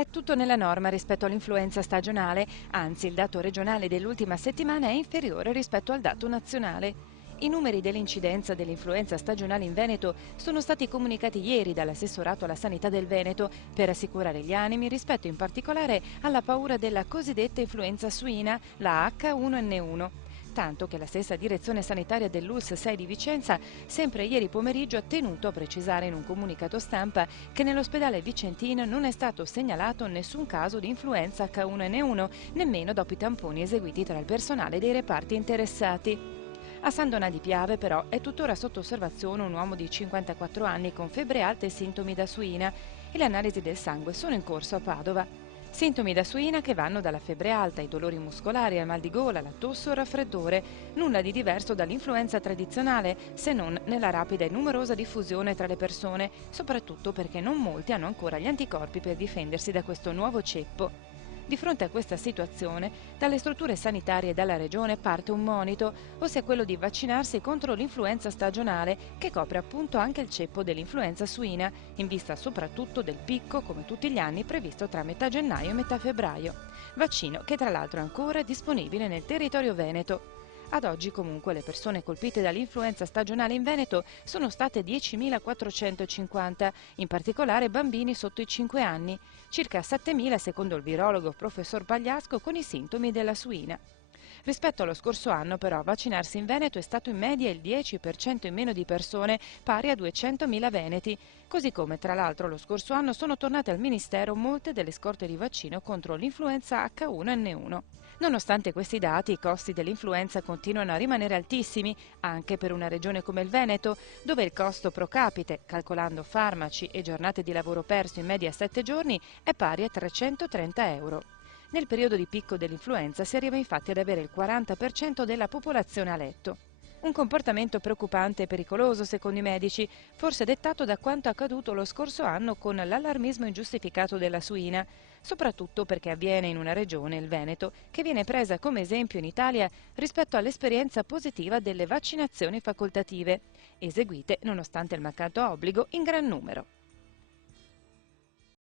È tutto nella norma rispetto all'influenza stagionale, anzi il dato regionale dell'ultima settimana è inferiore rispetto al dato nazionale. I numeri dell'incidenza dell'influenza stagionale in Veneto sono stati comunicati ieri dall'assessorato alla sanità del Veneto per assicurare gli animi rispetto in particolare alla paura della cosiddetta influenza suina, la H1N1. Tanto che la stessa direzione sanitaria dell'ULSS 6 di Vicenza, sempre ieri pomeriggio, ha tenuto a precisare in un comunicato stampa che nell'ospedale vicentino non è stato segnalato nessun caso di influenza H1N1, nemmeno dopo i tamponi eseguiti tra il personale dei reparti interessati. A San Donà di Piave, però, è tuttora sotto osservazione un uomo di 54 anni con febbre alta e sintomi da suina e le analisi del sangue sono in corso a Padova. Sintomi da suina che vanno dalla febbre alta, ai dolori muscolari, al mal di gola, la tosse o raffreddore, nulla di diverso dall'influenza tradizionale, se non nella rapida e numerosa diffusione tra le persone, soprattutto perché non molti hanno ancora gli anticorpi per difendersi da questo nuovo ceppo. Di fronte a questa situazione, dalle strutture sanitarie e dalla Regione parte un monito, ossia quello di vaccinarsi contro l'influenza stagionale, che copre appunto anche il ceppo dell'influenza suina, in vista soprattutto del picco, come tutti gli anni, previsto tra metà gennaio e metà febbraio. Vaccino che tra l'altro è ancora disponibile nel territorio veneto. Ad oggi comunque le persone colpite dall'influenza stagionale in Veneto sono state 10.450, in particolare bambini sotto i 5 anni, circa 7.000 secondo il virologo professor Pagliasco con i sintomi della suina. Rispetto allo scorso anno però a vaccinarsi in Veneto è stato in media il 10% in meno di persone, pari a 200.000 veneti, così come tra l'altro lo scorso anno sono tornate al Ministero molte delle scorte di vaccino contro l'influenza H1N1. Nonostante questi dati, i costi dell'influenza continuano a rimanere altissimi, anche per una regione come il Veneto, dove il costo pro capite, calcolando farmaci e giornate di lavoro perso in media 7 giorni, è pari a 330 euro. Nel periodo di picco dell'influenza si arriva infatti ad avere il 40% della popolazione a letto. Un comportamento preoccupante e pericoloso secondo i medici, forse dettato da quanto accaduto lo scorso anno con l'allarmismo ingiustificato della suina, soprattutto perché avviene in una regione, il Veneto, che viene presa come esempio in Italia rispetto all'esperienza positiva delle vaccinazioni facoltative, eseguite, nonostante il mancato obbligo, in gran numero.